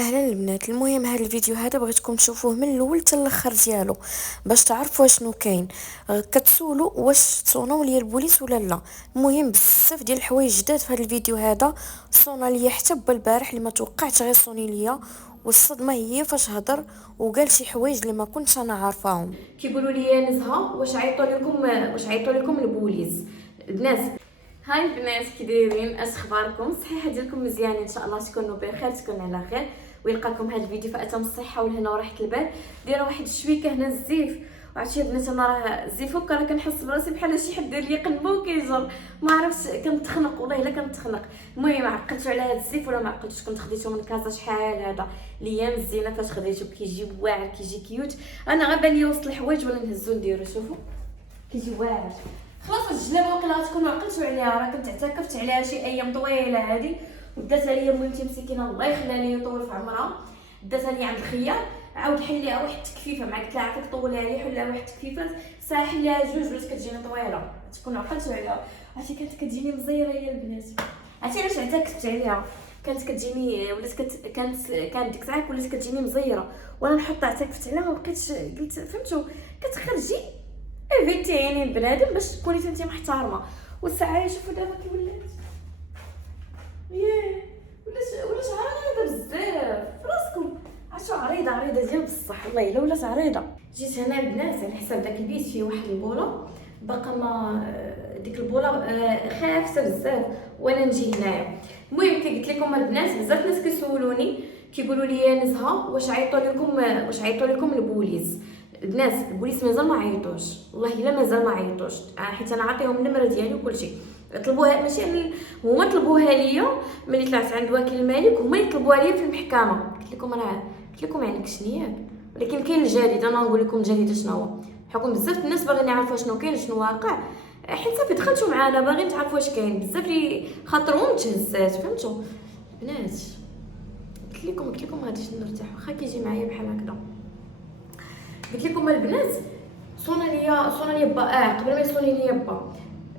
اهلا البنات. المهم هذا الفيديو هذا بغيتكم تشوفوه من الاول حتى الاخر ديالو باش تعرفوا شنو كاين. كتسولوا واش تصونوا ليا البوليس ولا لا. المهم بزاف ديال الحوايج جداد في هذا الفيديو هذا. صونا ليا حتى با البارح اللي ما توقعت غيصوني ليا، والصدمه هي فاش هضر وقال شي حوايج اللي ما كنتش انا عارفاهم. كيقولوا لي نزهه واش عيطوا لكم البوليس الناس. هاي البنات كي دايرين؟ اش اخباركم؟ الصحه ديالكم مزيان ان شاء الله، تكونوا بخير، تكونوا على خير، ويلقاكم هذا الفيديو في اتم الصحه والهنا وراحه البال. دايره واحد الشويكه هنا الزيف، وعرفتي البنات انا راه الزيفوك راه كنحس براسي بحال شي حد داير لي قنبه وكيجر، ما عرفتش كنتخنق والله الا كنتخنق. المهم عقلتوا على هذا الزيف ولا ما عقلتوش؟ كنت خديته من كازا شحال هذا الايام الزينه فاش خديته، كيجي واعر كيجي كيوت. انا غير بان لي وسط الحوايج ولا نهزو نديرو، شوفوا كيجي واعر. خلاص الجلابه وقيلا تكونوا عقلتوا عليها، راه كنت اعتكفت عليها شي ايام طويله هذه، وداتها ليا مولتي مسكينه الله يخليها ليا يطول في عمرها، داتها لي عند الخيار، عاود حل ليها واحد التكفيفه، مع قلت لها عافاك طولها لي، حل لها واحد التكفيفات ساعه حل لها جوج ولات كتجيني طويله، تكونوا عقلتوا عليها. عرفتي كانت كتجيني مزيره هي البنات، عرفتي علاش اعتكفت عليها؟ كانت كتجيني ولات كانت ديك الساعه ولات كتجيني مزيره، وانا نحط اعتكفت عليها ما بقيتش، قلت فهمتوا كتخرجي ايفيتي يعني البنادم باش تكوني انت محترمه. والساعه شوفوا دابا كي ولات ياه، ولات عريضه بزاف فراسكم، عرفتوا عريضه ديال بصح والله الا ولات عريضه. جيت هنا البنات على حساب داك البيت فيه واحد البوله باقا ما ديك البوله خافته بزاف وانا نجي هنايا. المهم كي قلت لكم البنات بزاف ناس كيسولوني كيقولوا لي نزهه واش عيطوا لكم البوليس. الناس البوليس مازال ما عيطوش، والله الا مازال ما عيطوش، حيت انا عاطيهم النمره ديالي وكلشي. طلبوها ماشي هما طلبوها ليا ملي طلعت عند وكيل الملك، هما يطلبوها ليا في المحكمه. قلت لكم يعني كشنيات، ولكن كاين الجديد، انا نقول لكم الجديد شنو هو. حكم بزاف الناس باغيين يعرفوا شنو كاين شنو واقع، حيت صافي دخلتوا معانا باغيين تعرفوا واش كاين. بزاف لي خاطرهم تهزات فهمتوا بنات. قلت لكم غاديش نرتاح واخا كيجي معايا بحال هكذا. قلت لكم البنات صونا ليا با قبل ما يصوني ليا با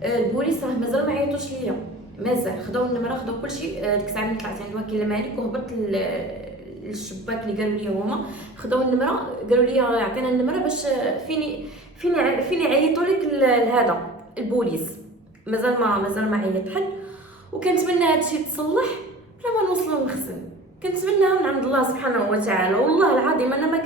البوليس راه مازال ما عيطوش ليا، مازال خداو النمره خداو كلشي. ديك الساعه ملي طلعت عند وكيل الملك وهبط للشباك اللي قالوا لي هما خداو النمره، قالوا لي عطينا النمره باش فيني عيطوا لك لهذا البوليس. مازال ما عيط حد، وكنتمنى هادشي يتصلح بلا ما نوصلوا للمخزن. كنتمناها من عند الله سبحانه وتعالى، والله العظيم انا ما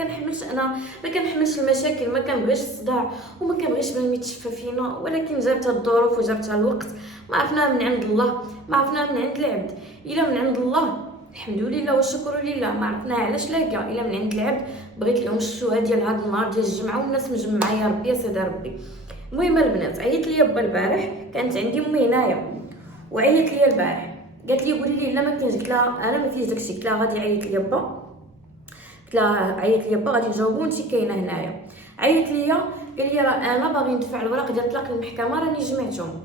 كنحملش المشاكل، ما كنبغيش الصداع وما كنبغيش بنادم يتشفى فينا، ولكن جابتها الظروف وجابتها الوقت. ما عرفناها من عند الله، ما عرفناها من عند العبد، الا من عند الله الحمد لله والشكر لله. ما عرفناها علاش لاقا الا من عند العبد. بغيت لهم الشهاده ديال هذا النهار ديال الجمعه والناس مجمعه، يا ربي يا سيدي ربي. المهم البنات عيط لي با البارح، كانت عندي امي هنايا وعيط لي البارح، قالت لي قولي لي لا ما كاينش. قلت لها انا ما فيش داكشي، قلت لها غادي عيط لي با، قلت لها عيط لي با غادي نجاوبو وانتي كاينه هنايا. عيط لي قال لي راه انا باغي ندفع الوراق ديال الطلاق للمحكمه راني جمعتهم،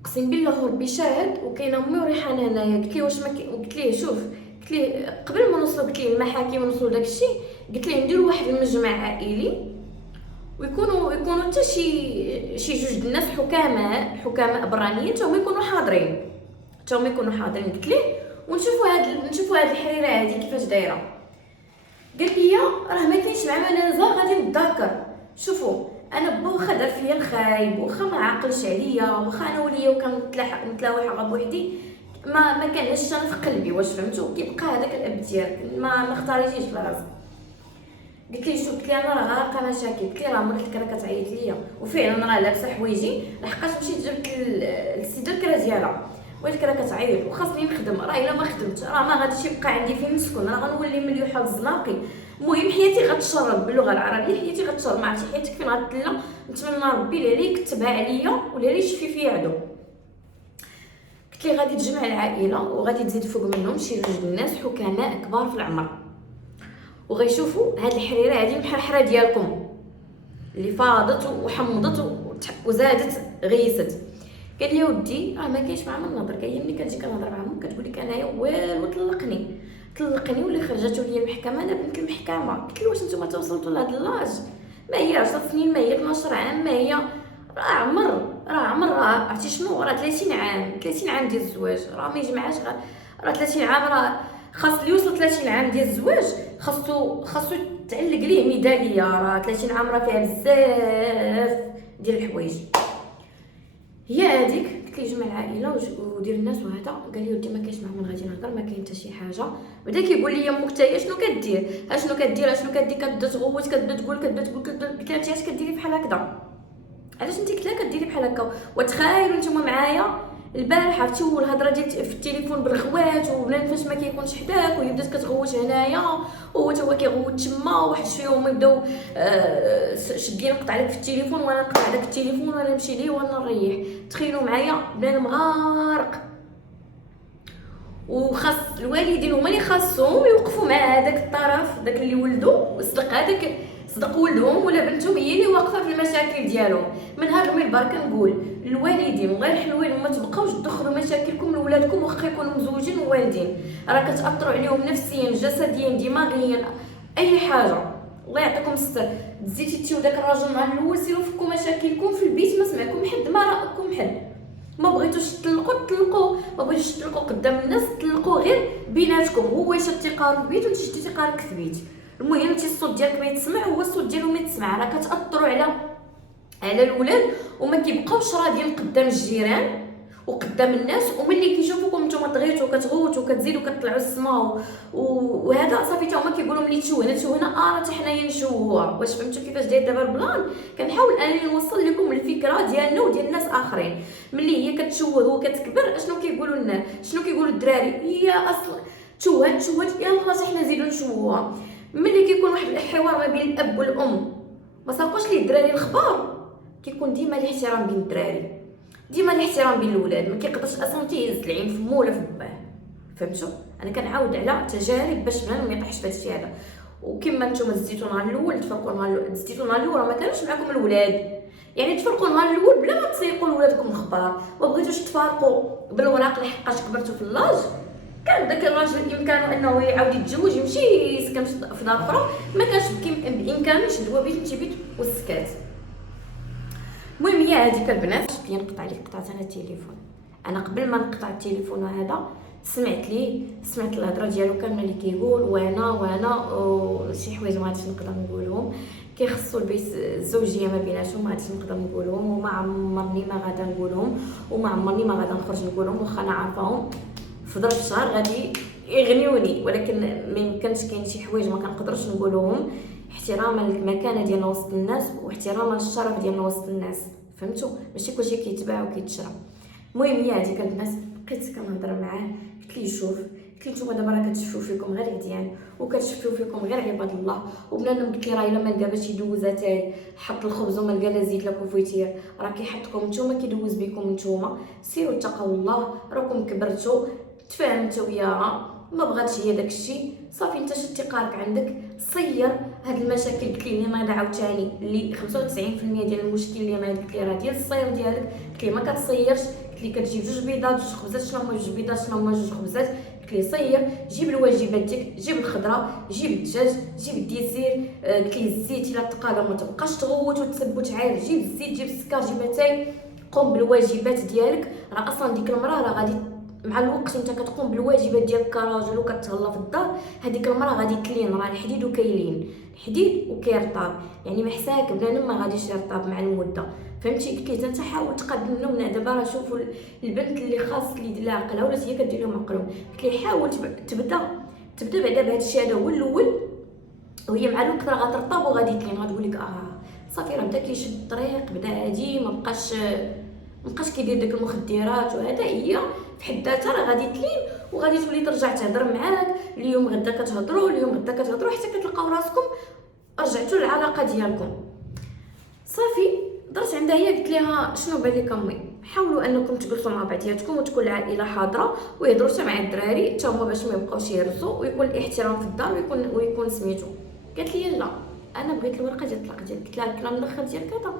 اقسم بالله ربي شاهد، وكاينه امي وريحانه هنايا. قلت ليه واش ما قلت ليه شوف، قلت ليه قبل ما نوصلوا، قلت ليه المحاكم ونوصلوا داكشي، قلت ليه نديروا واحد المجمع عائلي ويكونوا حتى شي جوج الناس حكماء برانيين حتى هما يكونوا حاضرين. قلت ليه ونشوفوا هاد الحريره هادي كيفاش دايره. قال لي راه ما كاينش مع منازه غادي نتذكر. شوفوا انا با واخا دار فيا الخايب، واخا ما عاقلش عليا، واخا انا وليا وكنتلاوح غا بوحدي، ما كانش انا في قلبي، واش فهمتوا؟ كيبقى هذاك الاب ديالك ما اختاريتيش في راسك. قلت لي شوف، قلت لي انا راه غارقه مشاكل، قلت لي راه مرتك راه كتعيط ليا، وفعلا راه لابسه حوايجي لحقاش مشيت جبت للسيده الكرا ديالها، وقلت لها كتعيط وخاصني نخدم، راه الا ما خدمت راه ما غاديش يبقى عندي فين نسكن، راه غنولي مليوحه الزناقي. المهم حياتي غتشرب باللغه العربيه، حياتي غتشرب، ما عرفتي حياتك فين غتلا. نتمنى ربي اللي عليك كتبها عليا ولا اللي يشفي فيا عدو. قلت لي غادي تجمع العائله وغادي تزيد فوق منهم شي جوج الناس حكماء كبار في العمر، وغيشوفوا هاد الحريره هادي بحال الحرا ديالكم اللي فاضت وحمضت وزادت غيست. قال لي ودي راه ما كاينش مع من نهضر، كاين ملي كنجي كنهضر مع امك كتقول لك انايا والو طلقني واللي خرجاتو ليا المحكمه، انا بنت المحكمه. قلت له واش نتوما توصلتوا لهاد اللاج؟ ما هي 10 سنين، ما هي 12 عام، ما هي راه عمر عرفتي شنو؟ راه 30 عام ديال الزواج، راه ما يجمعش راه 30 عام، راه خاص اللي وصل 30 عام ديال الزواج خاصو تعلق ليه ميداليه، راه 30 عام راه فيها بزاف ديال الحوايج. هي هذيك قلت لي جمع العائله ودير الناس وهذا، قال لي ودي ما كاينش مع من غادي نهضر، ما كاين حتى شي حاجه. بدا كيقول لي امك تاهي شنو كدير، شنو كدير كتبدا تغوت، كتبدا تقول قلت لها انت علاش كديري بحال هكذا، علاش انت كتلا كديري بحال هكا. وتخيلوا نتوما معايا البارحه فتي الهضره ديال في التليفون بالغوات، وبنان فاش ما كيكونش حداك وهي بدات كتغوت هنايا وهو تا هو كيغوت تما، واحد شويه هما يبداو شدين نقطع لك في التليفون وانا نقطع لك في التليفون وانا نمشي ليه وانا نريح. تخيلوا معايا بنان مغارق. وخاص الوالدين هما اللي خاصهم يوقفوا مع هذاك الطرف، داك اللي ولدوا صدق ولدهم ولا بنتهم هي اللي واقفه في المشاكل ديالهم. من هذا المنبر كنقول الوالدين الله يرحم الوالدين ما تبقاوش تدخلوا مشاكلكم لولادكم، واخا يكونوا مزوجين ووالدين، راه كتاثروا عليهم نفسيا جسديا دماغيا اي حاجه. الله يعطيكم الستر. تزيدي تيو داك الراجل مع الاول سيروا فكوا مشاكلكم في البيت، ما سمعكم حد ما راكم حد. ما بغيتوش تطلقوا ما بغيتوش تطلقوا قدام الناس، تطلقوا غير بيناتكم، هو يشد تيقارب في بيت وانت شدي تيقاربك في بيت. المهم انت الصوت ديالك ما يتسمع هو الصوت ديالو ما يتسمع، راه كتاثروا على الاولاد وما كيبقاوش راضيين قدام الجيران وقدام الناس. وملي كيشوفوكم نتوما طغيتوا كتغوتوا كتزيدوا كطلعوا السما وهذا صافي تا هما كيقولوا ملي تشوهنا راه حتى حنايا نشوهوها. واش فهمتوا كيفاش داير دابا البلان؟ كنحاول انني نوصل لكم الفكره ديالنا وديال الناس اخرين. ملي هي كتشوه وكتكبر اشنو كيقولوا الناس، شنو كيقولوا الدراري؟ هي اصلا تشوهت يلاه حتى حنا نزيدوا نشوهوها. ملي كيكون واحد الحوار ما بين الاب والام ما ساقوش ليه الدراري الخبار، كيكون ديما الاحترام بين الدراري، ديما الاحترام بين الاولاد. ما كيقدرش اصلا تيهز العين في مو ولا في باه. فهمتوا؟ انا كنعاود على تجارب باش ما يطيحش في هادشي هذا. وكما نتوما زديتوا نهار الاول تفرقوا نهار الاول ما كانوش معكم الولاد، يعني تفرقوا نهار الاول بلا ما تسيقوا لولادكم الخبار. ما بغيتوش تفارقوا بالوراق لحقاش كبرتوا في اللاج. كان داك الراجل بامكانه انه يعاود يتزوج يمشي يسكن في دار اخرى، ما كانش بامكانه يشد هو بيت بيت والسكات. المهم هي هذيك البنات بين نقطع لي قطعت انا التليفون. انا قبل ما نقطع التليفون هذا سمعت الهضره ديالو كامله اللي كيقول وانا وشي حوايج ما غاديش نقدر نقولهم كيخصوا البيت الزوجيه ما بيناتهم، ما غاديش نقدر نقولهم وما عمرني ما غادا نقولهم وما عمرني ما غادا نخرج نقولهم، واخا انا عارفاهم في ظرف شهر غادي يغنيوني، ولكن ما يمكنش كاين شي حوايج ما كنقدرش نقولهم احتراما للمكانه ديالنا وسط الناس واحتراما للشرف ديالنا وسط الناس. فهمتوا؟ ماشي كلشي كيتباع وكيتشرى. المهم هي هذيك البنات بقيت كنهضر معاه قلت ليه شوف، قلت ليه نتوما دابا راه كتشوفوا فيكم غير عديان وكتشوفوا فيكم غير عباد الله، وبنادم قلت ليه راه الا ما لقى باش يدوزها تاعي حط الخبز وما لقى لا زيت لا كوفيتير راه كيحطكم نتوما كيدوز بكم نتوما. سيروا اتقوا الله، راكم كبرتوا تفاهمتوا وياها، ما بغاتش هي داكشي صافي انت شتي قارك عندك صير هاد المشاكل. قلت لي ناض عاوتاني اللي 95% ديال المشكل اللي ناض قلت لي راه ديال الصير ديالك. قلت لي ما كتصيرش، قلت لي كتجيب جوج بيضات جوج خبزات. شنو هما جوج بيضات شنو هما جوج خبزات؟ قلت لي صير جيب الواجبات ديالك، جيب الخضره جيب الدجاج جيب الديسير. قلت لي الزيت الا تقالى ما تبقاش تغوت وتثبت عاير، جيب الزيت جيب السكر جيب اتاي، قوم بالواجبات ديالك. راه اصلا ديك المراه راه غادي مع الوقت انت كتقوم بالواجبات ديالك كراجل وكتهلا في الدار، هذيك المراه غادي تلين. راه الحديد وكيلين الحديد وكيرطاب، يعني ما حساك بنادم ما غاديش يرطاب مع المده. فهمتي؟ قلت ليه انت حاول تقدم لهم دابا راه شوفوا البنت اللي خاص اللي يدير لها عقلها ولا هي كدير لهم عقلهم. قلت ليه حاول تبدا بعدا بهذا الشيء هذا هو الاول، وهي مع الوقت راه غترطاب وغادي تلين، غتقول لك صافي راه بدا كيشد الطريق بدا هادي ما بقاش كيدير داك المخدرات وهذا. هي في حد ذاتها راه غادي تلين وغادي تولي ترجع تهضر معاك اليوم غدا كتهضروا حتى كتلقاو راسكم رجعتوا للعلاقه ديالكم. صافي درت عندها هي قلت لها شنو بان لك امي، حاولوا انكم تجلسوا مع بعضياتكم وتكون العائله حاضره ويهضروا حتى مع الدراري حتى هما باش ما يبقاوش يهرسوا ويكون الاحترام في الدار ويكون سميتو. قالت لي لا انا بغيت الورقه ديال الطلاق ديالك. قلت لها الكلام الاخر ديالك هذا؟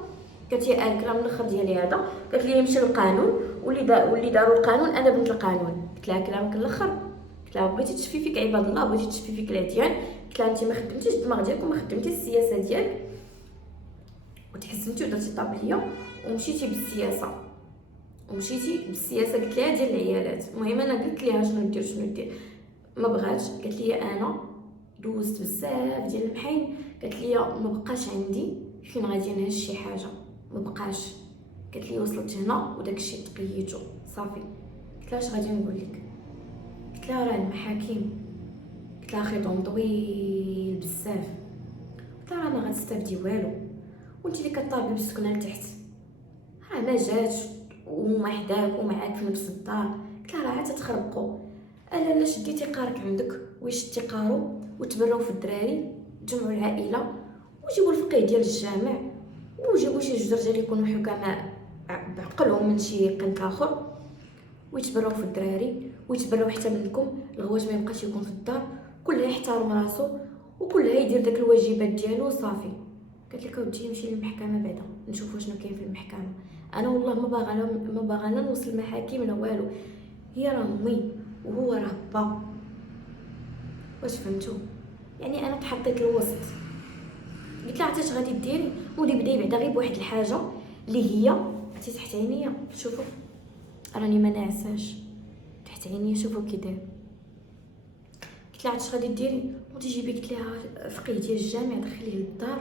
قالت لي الكلام الاخر ديالي هذا. قالت لي يمشي للقانون واللي داروا القانون انا بنت القانون. قلت لها كلامك الاخر، قلت لها بغيتي تشفي فيك عباد الله بغيتي تشفي فيك العديان. قلت لها انت ما خدمتيش الدماغ ديالك وما خدمتيش السياسه ديالك وتحسنتي ودرتي طابليه ومشيتي بالسياسه قلت لها ديال العيالات. المهم انا قلت لها شنو ندير ما بغاتش. قالت لي انا دوزت بزاف ديال المحين، قالت لي ما بقاش عندي فين غادي نهز شي حاجه، ما بقاش. قالت لي وصلت هنا وداكشي تقييتو صافي. قلت لها اش غادي نقول لك؟ قلت لها راه المحاكم، قلت لها خيطهم طويل بزاف، قلت لها راه ما غتستافدي والو، وانت اللي كطالبي بالسكنه لتحت راه ما جاتش وما حداك ومعاك في نفس الدار. قلت لها راه عاد تخربقوا، الا لا شديتي قارك عندك وشدتي قارو وتبراو في الدراري، تجمعوا العائله وجيبوا الفقيه ديال الجامع وجيبوا شي جوج رجال يكونوا حكماء بعقلهم من شي قنت اخر ويتبراو في الدراري ويتبراو حتى منكم. الغواج ما يبقاش يكون في الدار، كلها يحترم راسو وكلها يدير داك الواجبات ديالو صافي. قالت لك اودي نمشي للمحكمه بعدا نشوفوا شنو كاين في المحكمه. انا والله ما باغا لا نوصل المحاكم لا والو، هي راه امي وهو راه با. واش فهمتوا؟ يعني انا تحطيت الوسط. قلت لها عرفتي اش غادي ديري؟ ودي بدا يبعدا غير بواحد الحاجه اللي هي عرفتي تحت عينيا، شوفوا راني ما ناعساش تحت عينيا، شوفوا كي داير. قلت لها عرفتي اش غادي ديري؟ وتجيبي قلت لها فقيه ديال الجامع دخليه للدار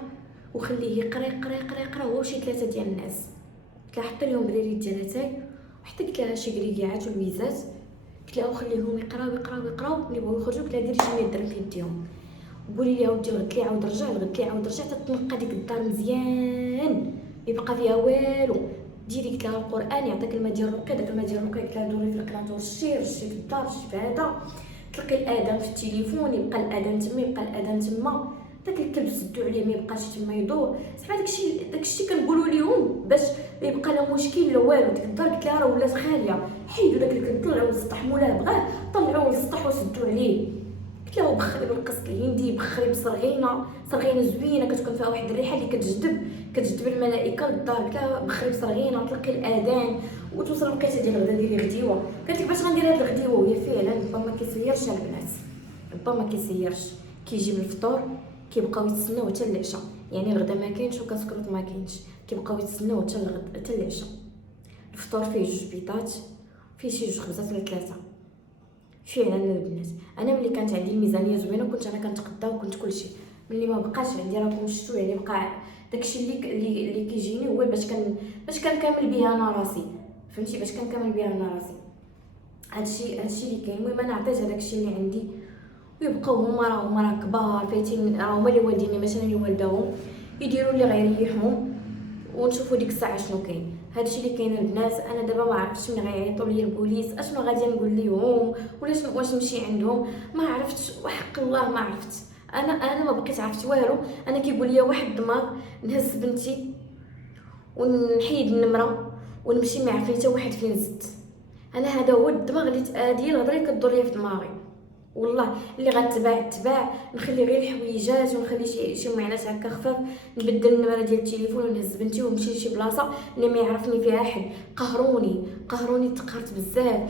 وخليه يقرا هو وشي 3 ديال الناس. قلت لها حطي لهم بريري ديال اتاي وحتى قلت لها شي كريكيعات ولويزات، قلت لها وخليهم يقراو ملي بغاو يخرجوا. قلت لها ديري شي 100 درهم في يديهم وقولي لي اودي الغد لي عاود رجع، الغد لي عاود رجع تتنقى ديك الدار مزيان يبقى فيها والو. ديري قلت لها القران يعطيك الماء ديال الرقيه، داك الماء ديال الرقيه قلت لها دوري في القناه ورشي في الدار رشي في هذا، تلقي الاذان في التليفون يبقى الاذان تما يبقى الاذان تما، داك الكلب سدوا عليه ما يبقاش تما يدور. زعما داكشي كنقولوا ليهم باش ما يبقى لا مشكل لا والو. ديك الدار قلت لها راه ولات خاليه، حيدوا داك الكلب طلعوا للسطح مولاه بغاه طلعوه للسطح وسدوا عليه. قلت لها بخري بالقسط الهندي، بخري بصرغينه زوينه كتكون فيها واحد الريحه اللي كتجذب الملائكه للدار. قلت لها بخري بصرغينه تلقي الاذان وتوصل الوقيته ديال الغدا ديري غديوه. قالت لك باش غندير هاد الغديوه؟ وهي فعلا با ما كيسيرش البنات، با ما كيسيرش، كيجي من الفطور كيبقاو يتسناو حتى العشاء، يعني الغدا ما كاينش وكاسكروط ما كاينش، كيبقاو يتسناو حتى العشاء. الفطور فيه 2 بيضات فيه شي 2 خبزات ولا 3 فعلا البنات. انا ملي كانت عندي الميزانيه زوينه كنت انا كنتقدا وكنت كلشي، ملي ما بقاش عندي راكم شفتوا يعني بقى داكشي اللي كيجيني هو باش كنكمل بها انا راسي، فهمتي؟ باش كنكمل بها انا راسي. هادشي اللي كاين. المهم انا عطيت هداكشي اللي عندي ويبقاو هما راه كبار فايتين، راه هما اللي والديني ماشي انا اللي والداهم، يديروا اللي غيريحهم ونشوفوا ديك الساعه شنو كاين. هادشي اللي كاين البنات. انا دابا ما عرفتش ملي غيعيطوا لي البوليس اشنو غادي نقول ليهم ولا شنو، واش نمشي عندهم ما عرفتش، وحق الله ما عرفت. انا ما بقيت عرفت والو. انا كيقول لي واحد الدماغ نهز بنتي ونحيد النمره ونمشي ما عرفت حتى واحد فين زدت. انا هذا هو الدماغ اللي ديال الهضره اللي كدور ليا في دماغي والله. اللي غتباع نخلي غير الحويجات ونخلي شي معانات هكا خفاف، نبدل النمره ديال التليفون ونهز بنتي ونمشي لشي بلاصه اللي ما يعرفني فيها حد. قهروني تقهرت بزاف،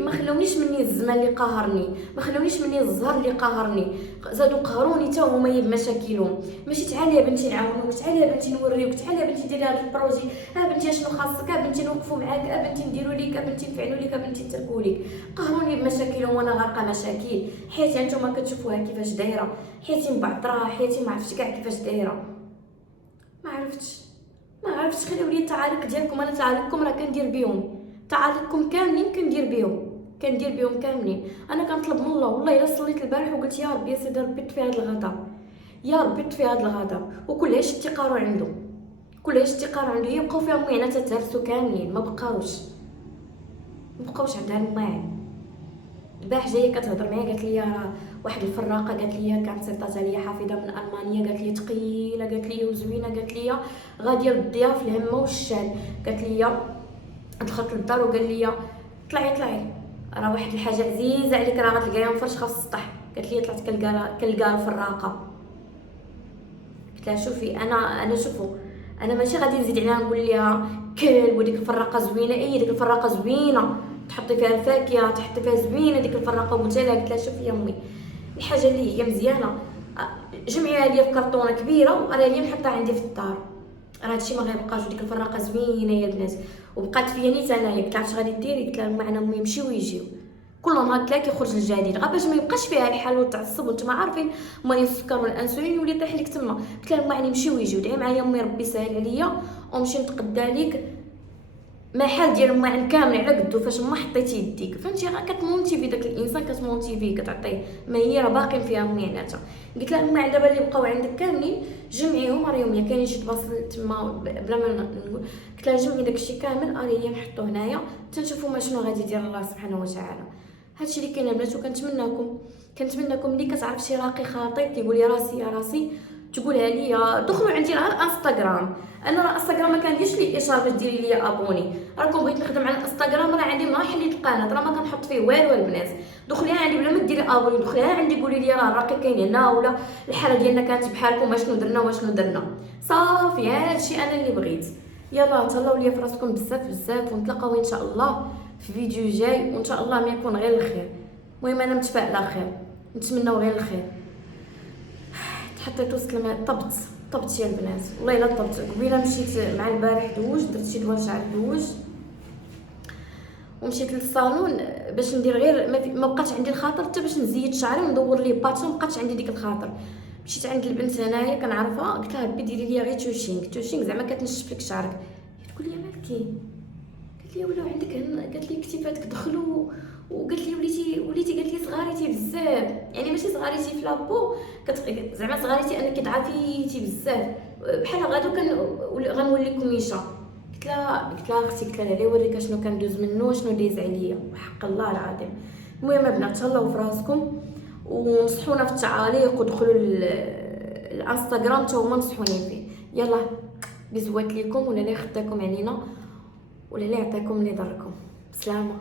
ما خلونيش مني الزمان اللي قهرني، ما خلونيش مني الزهر اللي قهرني، زادوا قهروني حتى هما بمشاكلهم. ماشي تعالي يا بنتي نعاونوك، تعالي يا بنتي نوريوك، تعالي يا بنتي ديري هذا البروجي، بنتي شنو خاصك، بنتي نوقفوا معاك، بنتي نديروا ليك، بنتي نفعلوا ليك، بنتي نتركوا ليك. قهروني بمشاكلهم وانا غارقه مشاكل. حياتي نتوما كتشوفوها كيفاش دايره، حياتي مبعطره، حياتي ما عرفتش كاع كيفاش دايره، ما عرفتش. خليو لي التعاليق ديالكم، انا تعاليقكم راه كندير بهم، تعاليقكم كاملين كندير بهم كاملين. انا كنطلب من الله والله الا صليت البارح وقلت يا ربي يا سيدي ربي طفي هذا الغضب، يا ربي طفي هذا الغضب، وكلها شتي قارو عنده، يبقاو فيها معينه تتهرسوا كاملين، ما بقاوش عندها الماعن. البارح جايه كتهضر معايا قالت لي واحد الفراقه، قالت لي كانت صيفطات عليا حافظه من المانيا، قالت لي ثقيله، قالت لي وزوينه، قالت لي غاديه للضياف الهمه والشال، قالت لي دخلت للدار وقال لي طلعي راه واحد الحاجه عزيزه عليك راه غتلقايها مفرشخه في السطح. قالت لي طلعت كنلقى الفراقه. قلت لها شوفي انا شوفوا انا ماشي غادي نزيد عليها نقول لها كلب وديك الفراقه زوينه، ديك الفراقه زوينه تحطي فيها الفاكهه، تحطي فيها زوينه ديك الفراقه. قلت لها شوفي يا امي الحاجه اللي هي مزيانه جمعيها ليا في كرتونه كبيره وراه لي نحطها عندي في الدار، راه هادشي ما غيبقاش. وديك الفراقه زوينه يا البنات وبقات فيا نيت انايا. قلت لها اش غادي ديري؟ قلت لها معنا امي يمشيو ويجيو كل نهار تلاقي يخرج الجديد غير باش ما يبقاش فيها الحال وتعصب وانتم عارفين مريض السكر والانسولين يولي طيح لك تما. قلت لها ما نمشيو ويجيو دعي معايا امي ربي سهل عليا ونمشي نتقدى لك محل ديال الماعن كامل على قدو فاش ما حطيتي يديك فهمتي. راه كتمونتي في داك الانسان كتمونتي كتعطيه ما هي راه باقي فيها معناتها. قلت لها الماعن دابا اللي بقاو عندك كاملين جمعيهم راه يوميا كاينين شي تواصل تما بلا ما نقول. قلت لها جمعي داكشي كامل راه نحطو هنايا تنشوفوا ما شنو غادي يدير الله سبحانه وتعالى. هادشي اللي كاين البنات. وكنتمناكم اللي كتعرف شي راقي خطير كيقول لي راسي يا راسي تقولها لي دخلوا عندي على الانستغرام. انا راه انستغرام ما كنديرش لي اشاره باش ديري لي ابوني. راكم بغيت نخدم على الانستغرام راه عندي ما حليت القناه راه ما كنحط فيه والو البنات. دخلي عندي بلا ما ديري ابوني دخلي عندي قولي لي راه الراقي كاين هنا ولا الحاله ديالنا كانت بحالكم اشنو درنا واشنو درنا صافي. هادشي انا اللي بغيت. يلا تهلاو ليا في راسكم بزاف ونتلاقاو ان شاء الله في فيديو جاي وان شاء الله ما يكون غير الخير. المهم انا متفائله خير نتمناو غير الخير. حطيت وسط طبت يا البنات والله الا طبت. قبيله مشيت مع البارح دوج درت شي دوار شعر دوج ومشيت للصالون باش ندير غير ما بقاش عندي الخاطر حتى باش نزيد شعري وندور لي باتش ما بقاش عندي ديك الخاطر. مشيت عند البنت هنايا كنعرفها قلت لها ربي ديري لي غير توشينغ زعما كتنشف لك شعرك. تقول لي مالكي قالت لي ولاو عندك قالت لي كتيفاتك دخلوا وقالت لي وليتي قالت لي صغاريتي بزاف يعني ماشي صغاريتي في لابو زعما صغاريتي انك ضعفيتي بزاف بحال غادو غنولي كميشه. قلت لها اختي قلت لها لا وريك شنو كندوز منه شنو دايز عليا وحق الله العظيم. المهم البنات تهلاو في راسكم ونصحونا في التعاليق ودخلوا الانستغرام حتى هما نصحوني فيه. يلا بزوات ليكم ولا لا يخداكم علينا ولا لا يعطيكم اللي ضركم. بسلامه.